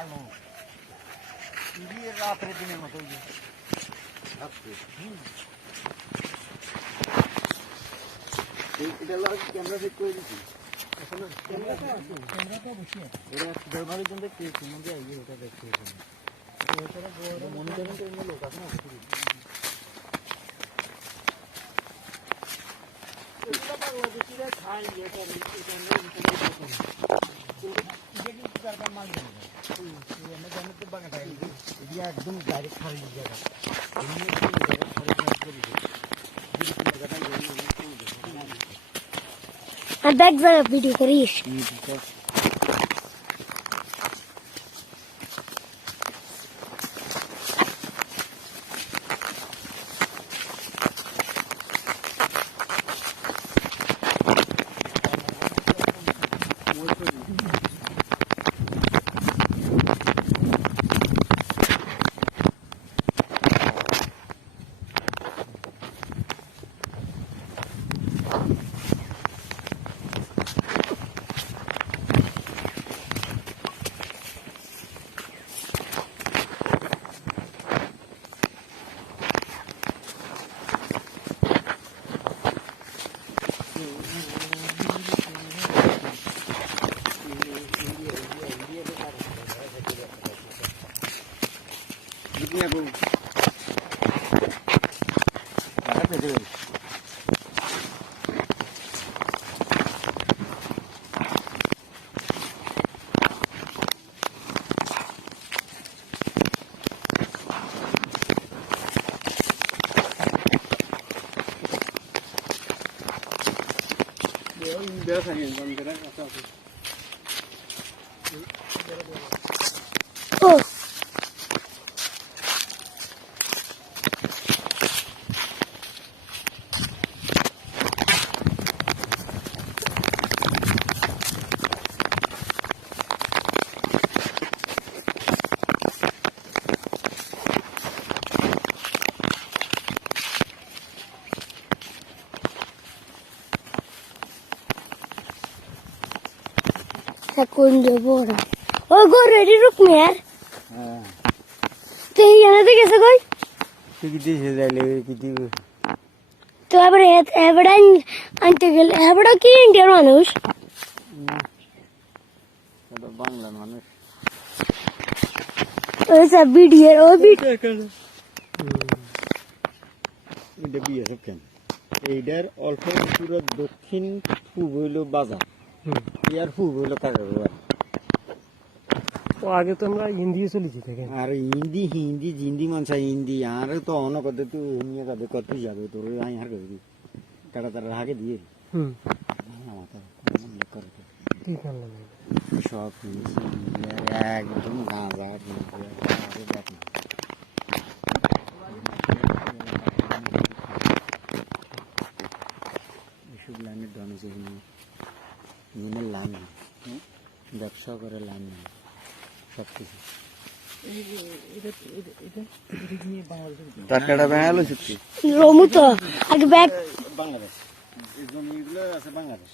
আলো দিয়ে রাতের দিনের মতো এটা ক্যামেরা সেট করে দিচ্ছি ক্যামেরাটা বসিয়ে ব্যবহারের জন্য ওটা দেখতে মনিটরিং করে লোক আছে না বাংলাদেশিরা খায় একদম ডাইরেক্ট খাওয়াই জায়গা আর ব্যাগ যারা ভিডিও করিস কোন দেবো ওরা ও গো রেডি রুক মে यार তুই জানাতে গেছে কই তুই কি দিছিস যাইলে কি দিব তো এবারে আনতে গেল এবারে কি ইন্ডিয়ান মানুষ এটা বাংলা মানুষ ওই সব ভিডিও ও ভিডিও এটা বিএসএফ কেন এইটার অল্প পুরো দক্ষিণ পূব হইল বাজার ইয়ার পূব হইল কাকাবাজার আগে তো আমরা হিন্দি চলেছি থেকে আর হিন্দি হিন্দি জিন্দি মানসা হিন্দি আর তো অন করতে তুই নিয়ে কাদে কত যাবে তোর আই আর করবি তারা তারা হাগে দিয়ে ঠিক আছে সব একদম গাঁজা এসব লাইনের ধনী নিমের লাইন নেই ব্যবসা করে লাইন নেই সব কিছু টাকাটা বেহালো চুক্তি রমু তো আগে ব্যাগ বাংলাদেশ এই জমিগুলো আছে বাংলাদেশ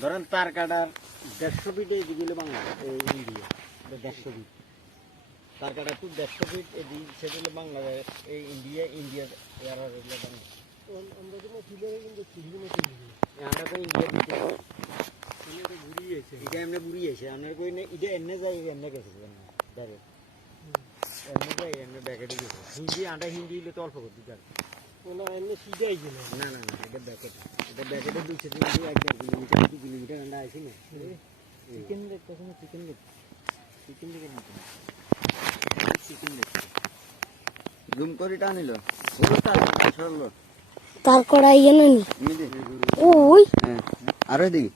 ধরেন তার কাটার 150 ফিট এই দিকে বাংলাদেশ এই ইন্ডিয়া 150 ফিট তার কাটা তো 150 ফিট এই সেটা হলো বাংলাদেশ এই ইন্ডিয়া ইন্ডিয়া এর হলো বাংলাদেশ আমরা তো ফিলের কিন্তু সিভিলে চলে আমরা তো ইন্ডিয়া দিতে এটা ঘুরি আছে এটা এমনি ঘুরি আছে আমরা কই না এটা এমনি যাই এমনি গেছে ডাইরেক্ট এমনি যাই এমনি ব্যাকেটে গেছে হিন্দি আটা হিন্দি হলে তো অল্প করতে যাবে না এমনি সিধাই গেল না না না এটা ব্যাকেটে 2-1.5 কিলোমিটার 2 কিলোমিটার আমরা আইছি না চিকেন দেখতেছ না চিকেন দেখে না চিকেন দেখতে জুম করে টানিল ওটা সরলো তার কড়াই এনে নি নিদে ওই হ্যাঁ আর এদিকে